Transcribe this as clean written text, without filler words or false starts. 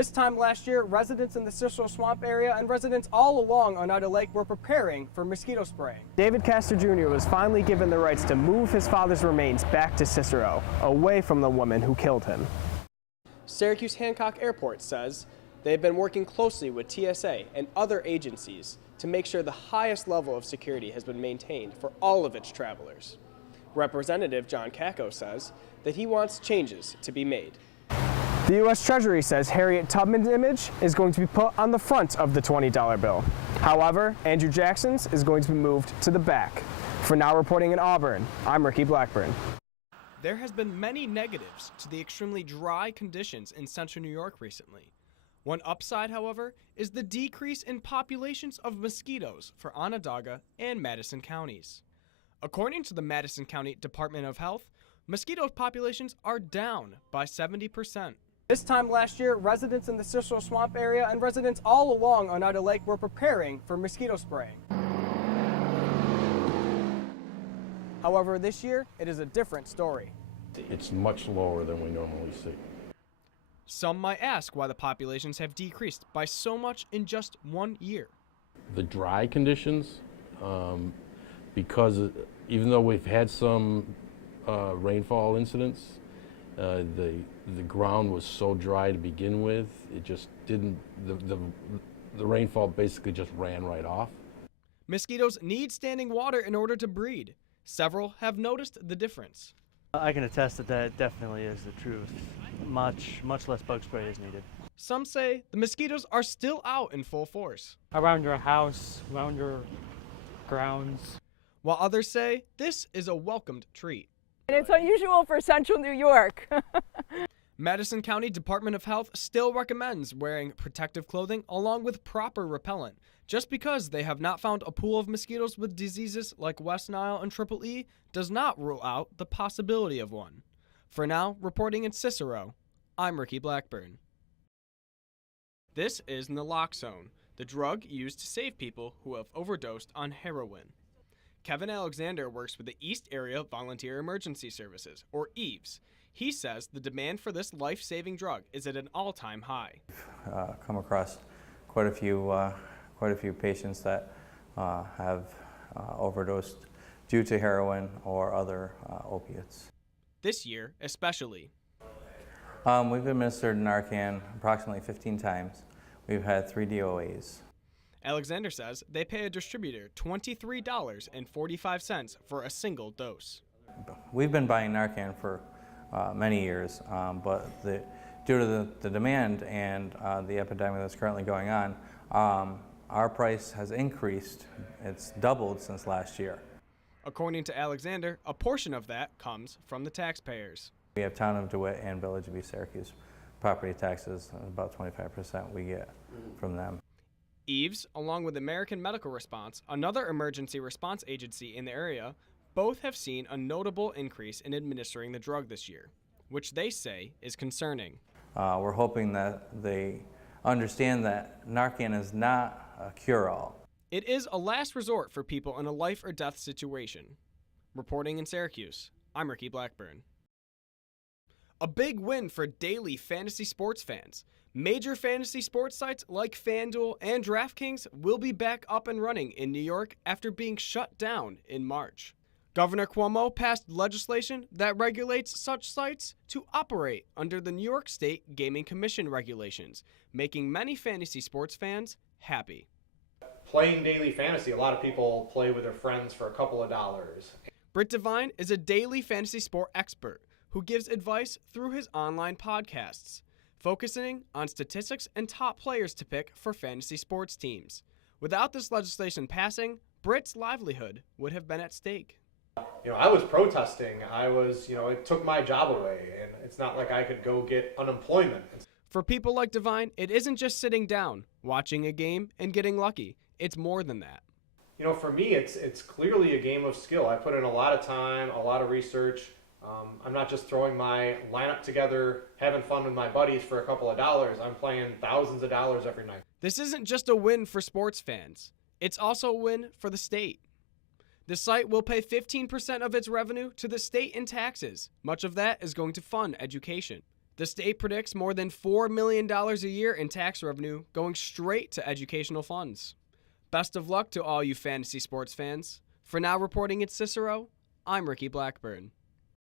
This time last year, residents in the Cicero Swamp area and residents all along Oneida Lake were preparing for mosquito spraying. David Castor Jr. was finally given the rights to move his father's remains back to Cicero, away from the woman who killed him. Syracuse Hancock Airport says they've been working closely with TSA and other agencies to make sure the highest level of security has been maintained for all of its travelers. Representative John Kako says that he wants changes to be made. The U.S. Treasury says Harriet Tubman's image is going to be put on the front of the $20 bill. However, Andrew Jackson's is going to be moved to the back. For now, reporting in Auburn, I'm Ricky Blackburn. There has been many negatives to the extremely dry conditions in central New York recently. One upside, however, is the decrease in populations of mosquitoes for Onondaga and Madison counties. According to the Madison County Department of Health, mosquito populations are down by 70%. This time last year, residents in the Cicero Swamp area and residents all along Oneida Lake were preparing for mosquito spraying. However, this year, it is a different story. It's much lower than we normally see. Some might ask why the populations have decreased by so much in just 1 year. The dry conditions, because even though we've had some rainfall incidents, the ground was so dry to begin with, it just didn't, the rainfall basically just ran right off. Mosquitoes need standing water in order to breed. Several have noticed the difference. I can attest that that definitely is the truth. Much less bug spray is needed. Some say the mosquitoes are still out in full force. Around your house, around your grounds. While others say this is a welcomed treat. And it's unusual for central New York. Madison County Department of Health still recommends wearing protective clothing along with proper repellent. Just because they have not found a pool of mosquitoes with diseases like West Nile and Triple E does not rule out the possibility of one. For now, reporting in Cicero, I'm Ricky Blackburn. This is naloxone, the drug used to save people who have overdosed on heroin. Kevin Alexander works with the East Area Volunteer Emergency Services, or EVES. He says the demand for this life-saving drug is at an all-time high. Come across quite a few patients that have overdosed due to heroin or other opiates. This year, especially. We've administered Narcan approximately 15 times. We've had 3 DOAs. Alexander says they pay a distributor $23.45 for a single dose. We've been buying Narcan for many years, but due to the demand and the epidemic that's currently going on, our price has increased. It's doubled since last year. According to Alexander, a portion of that comes from the taxpayers. We have Town of DeWitt and Village of East Syracuse property taxes, about 25% we get from them. EVES, along with American Medical Response, another emergency response agency in the area, both have seen a notable increase in administering the drug this year, which they say is concerning. We're hoping that they understand that Narcan is not a cure-all. It is a last resort for people in a life or death situation. Reporting in Syracuse, I'm Ricky Blackburn. A big win for daily fantasy sports fans. Major fantasy sports sites like FanDuel and DraftKings will be back up and running in New York after being shut down in March. Governor Cuomo passed legislation that regulates such sites to operate under the New York State Gaming Commission regulations, making many fantasy sports fans happy. Playing daily fantasy, a lot of people play with their friends for a couple of dollars. Britt Devine is a daily fantasy sport expert who gives advice through his online podcasts, focusing on statistics and top players to pick for fantasy sports teams. Without this legislation passing, Britt's livelihood would have been at stake. I was protesting. It took my job away, and it's not like I could go get unemployment. For people like Devine, it isn't just sitting down, watching a game, and getting lucky. It's more than that. For me, it's clearly a game of skill. I put in a lot of time, a lot of research. I'm not just throwing my lineup together, having fun with my buddies for a couple of dollars. I'm playing thousands of dollars every night. This isn't just a win for sports fans. It's also a win for the state. The site will pay 15% of its revenue to the state in taxes. Much of that is going to fund education. The state predicts more than $4 million a year in tax revenue going straight to educational funds. Best of luck to all you fantasy sports fans. For now, reporting at Cicero, I'm Ricky Blackburn.